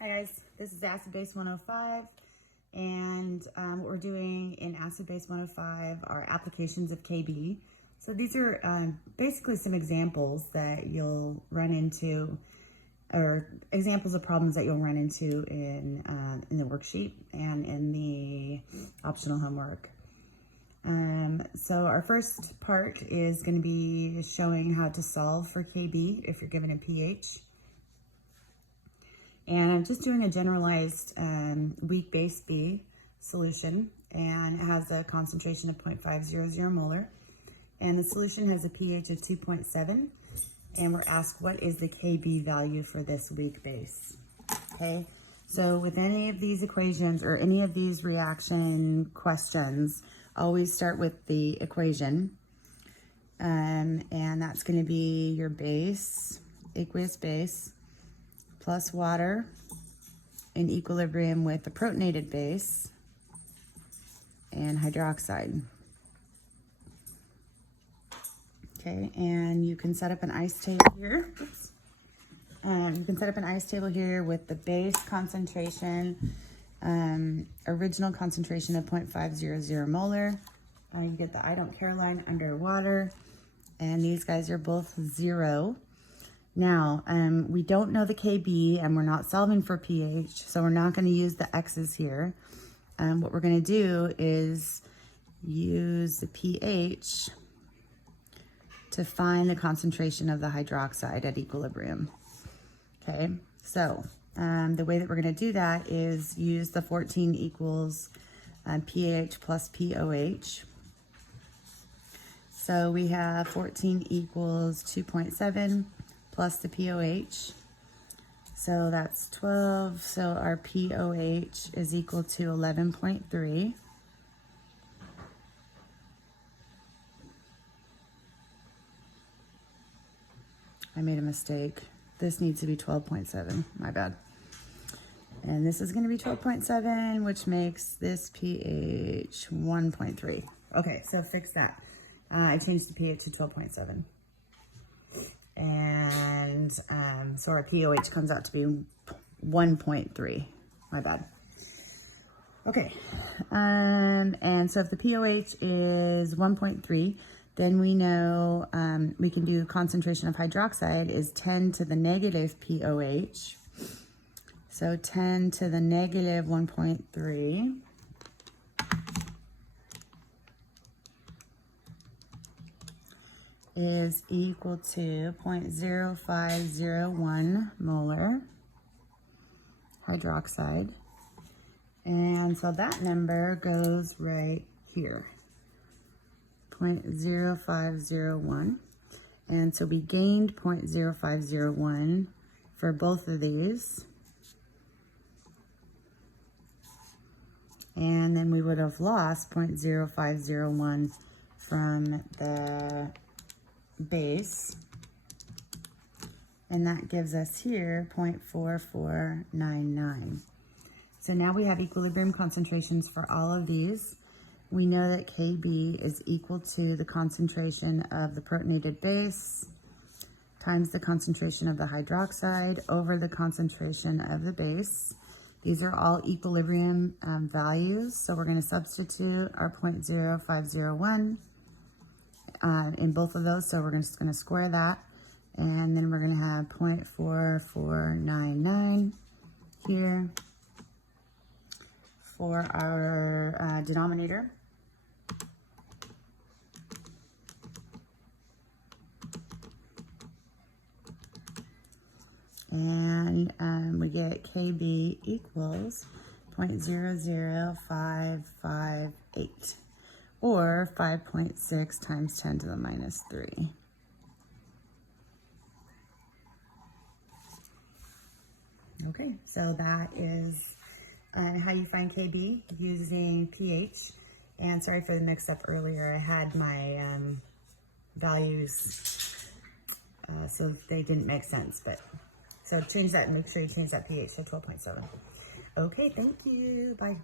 Hi guys, this is Acid Base 105, and what we're doing in Acid Base 105 are applications of KB. So these are basically some examples that you'll run into, or examples of problems that you'll run into in the worksheet and in the optional homework. So our first part is going to be showing how to solve for KB if you're given a pH. And I'm just doing a generalized weak base B solution, and it has a concentration of 0.500 molar. And the solution has a pH of 2.7, and we're asked what is the KB value for this weak base. Okay, so with any of these equations or any of these reaction questions, always start with the equation. And that's going to be your base, aqueous base, plus water in equilibrium with the protonated base and hydroxide. Okay, and you can set up an ice table here. Oops. You can set up an ice table here with the base concentration, original concentration of 0.500 molar. You get the I don't care line under water, and these guys are both 0. Now, we don't know the KB, and we're not solving for pH, so we're not going to use the X's here. What we're going to do is use the pH to find the concentration of the hydroxide at equilibrium. Okay, so the way that we're going to do that is use the 14 equals pH plus POH. So we have 14 equals 2.7 plus the POH. So that's 12. So our POH is equal to 11.3. I made a mistake. This needs to be 12.7. My bad. And this is going to be 12.7, which makes this pH 1.3. Okay, so fix that. I changed the pH to 12.7. And so our POH comes out to be 1.3. My bad. Okay. And so if the POH is 1.3, then we know we can do concentration of hydroxide is 10 to the negative POH. So 10 to the negative 1.3 is equal to 0.0501 molar hydroxide. And so that number goes right here, 0.0501. And so we gained 0.0501 for both of these. And then we would have lost 0.0501 from the base, and that gives us here 0.4499. So now we have equilibrium concentrations for all of these. We know that KB is equal to the concentration of the protonated base times the concentration of the hydroxide over the concentration of the base. These are all equilibrium values, so we're going to substitute our 0.0501 in both of those, so we're just going to square that, and then we're going to have 0.4499 here for our denominator. And we get KB equals 0.00558. or 5.6 times 10 to the minus 3. Okay, so that is how you find KB using pH. And sorry for the mix-up earlier. I had my values, so they didn't make sense. But so change that, make sure you change that pH to 12.7. Okay, thank you. Bye.